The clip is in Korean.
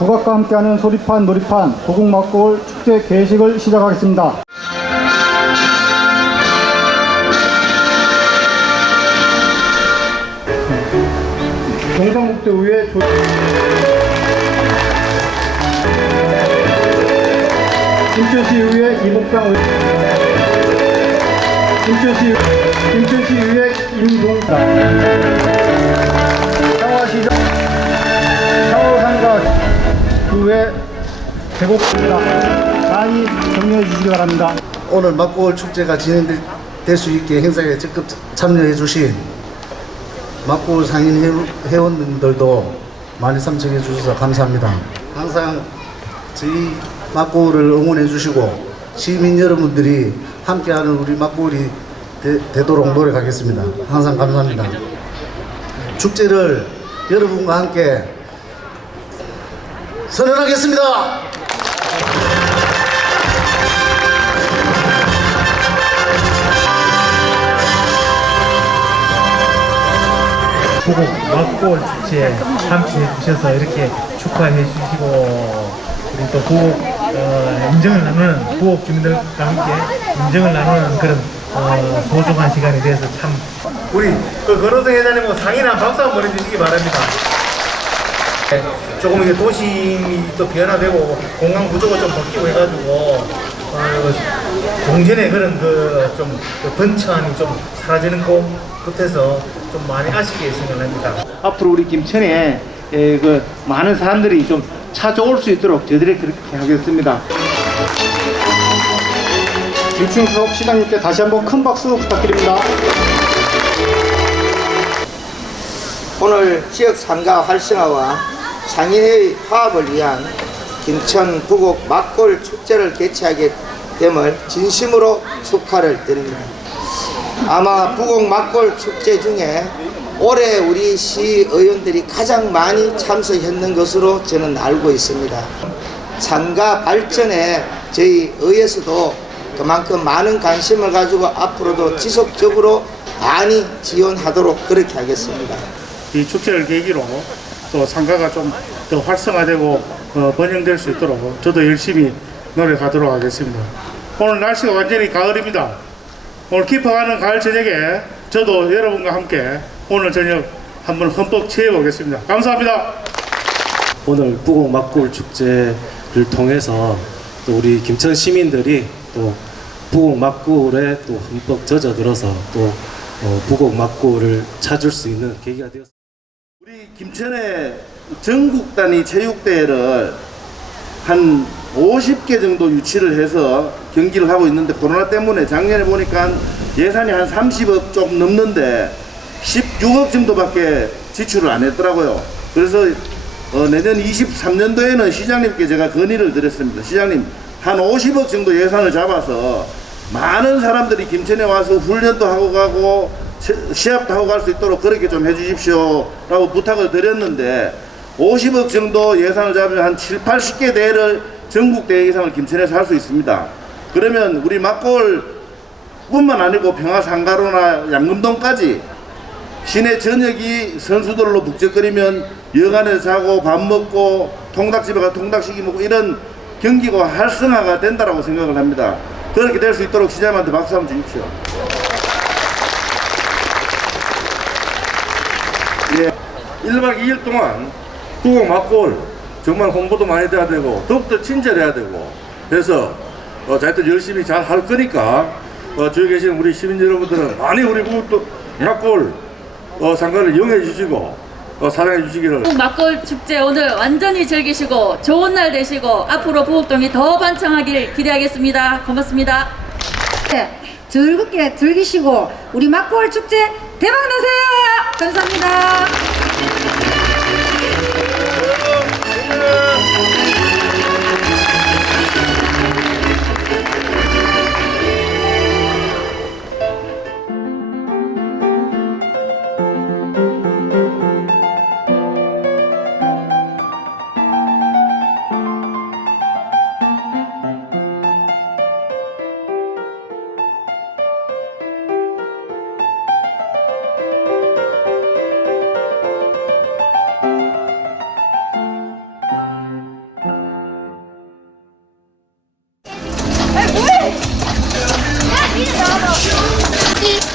국악과 함께하는 소리판 놀이판 고궁막골 축제 개식을 시작하겠습니다. 경상북도의회 조... 김천시의회 이복상 의... 김천시 김천시의회 임동상 창화시장 창호산과 그외 계곡입니다. 많이 정리해 주시기 바랍니다. 오늘 막골 축제가 진행될 수 있게 행사에 적극 참여해 주신 막골 상인 회- 회원님들도 많이 참석해 주셔서 감사합니다. 항상 저희 막골을 응원해 주시고 시민 여러분들이 함께하는 우리 막골이 되, 도록 노력하겠습니다. 항상 감사합니다. 축제를 여러분과 함께 선언하겠습니다. 보고 막골 축제에 함께 해 주셔서 이렇게 축하해 주시고 우리 또 부엌 어, 인정을 나누는 부엌 주민들과 함께 인정을 나누는 그런 어, 소중한 시간이 돼서 참 우리 그 건호성 회장님 상인한 박수 한번 해주시기 바랍니다. 네, 조금 이게 도심이 또 변화되고 공간 구조가 좀 바뀌고 해가지고 어, 종전의 그런 그좀 번창이 좀 사라지는 것 같아서 좀 많이 아쉽게 생각합니다. 앞으로 우리 김천에 에, 그 많은 사람들이 좀 찾아올 수 있도록 저희들이 그렇게 하겠습니다. 김충석 시장님께 다시 한번 큰 박수 부탁드립니다. 오늘 지역 상가 활성화와 상인의 화합을 위한 김천 부곡 막골 축제를 개최하게 됨을 진심으로 축하를 드립니다. 아마 부곡 막골 축제 중에 올해 우리 시의원들이 가장 많이 참석했는 것으로 저는 알고 있습니다. 상가 발전에 저희 의에서도 그만큼 많은 관심을 가지고 앞으로도 지속적으로 많이 지원하도록 그렇게 하겠습니다. 이 축제를 계기로 또 상가가 좀 더 활성화되고 어, 번영될 수 있도록 저도 열심히 노력하도록 하겠습니다. 오늘 날씨가 완전히 가을입니다. 오늘 깊어가는 가을 저녁에 저도 여러분과 함께 오늘 저녁 한번 흠뻑 채워보겠습니다. 감사합니다. 오늘 부곡 막골 축제를 통해서 또 우리 김천 시민들이 또 부곡 막골에 또 흠뻑 젖어들어서 또 어, 부곡 막골을 찾을 수 있는 계기가 되었습니다. 우리 김천에 전국 단위 체육대회를 한 50개 정도 유치를 해서 경기를 하고 있는데 코로나 때문에 작년에 보니까 예산이 한 30억 좀 넘는데 16억 정도밖에 지출을 안 했더라고요. 그래서 어, 내년 23년도에는 시장님께 제가 건의를 드렸습니다. 시장님 한 50억 정도 예산을 잡아서 많은 사람들이 김천에 와서 훈련도 하고 가고 시- 시합도 하고 갈 수 있도록 그렇게 좀 해주십시오 라고 부탁을 드렸는데 50억 정도 예산을 잡으면 한 7, 80개 대회를 전국 대회 이상을 김천에서 할 수 있습니다. 그러면 우리 막골 뿐만 아니고 평화상가로나 양금동까지 시내 전역이 선수들로 북적거리면 여간에서 자고 밥 먹고 통닭집에 가 통닭시키 먹고 이런 경기가 활성화가 된다라고 생각을 합니다. 그렇게 될 수 있도록 시장님한테 박수 한번 주십시오. 예, 1박 2일 동안 구공 막골 정말 홍보도 많이 돼야 되고 더욱더 친절해야 되고 그래서 어, 자기들 열심히 잘 할 거니까 어, 저기 계신 우리 시민 여러분들은 많이 우리 구도 막골 어, 상가를 이용해 주시고 어, 사랑해 주시기를 막골 축제 오늘 완전히 즐기시고 좋은 날 되시고 앞으로 부곡동이 더 번창하길 기대하겠습니다. 고맙습니다. 즐겁게 즐기시고 우리 막골 축제 대박 나세요. 감사합니다. 아, 뭐해? 야, 니네 나와봐.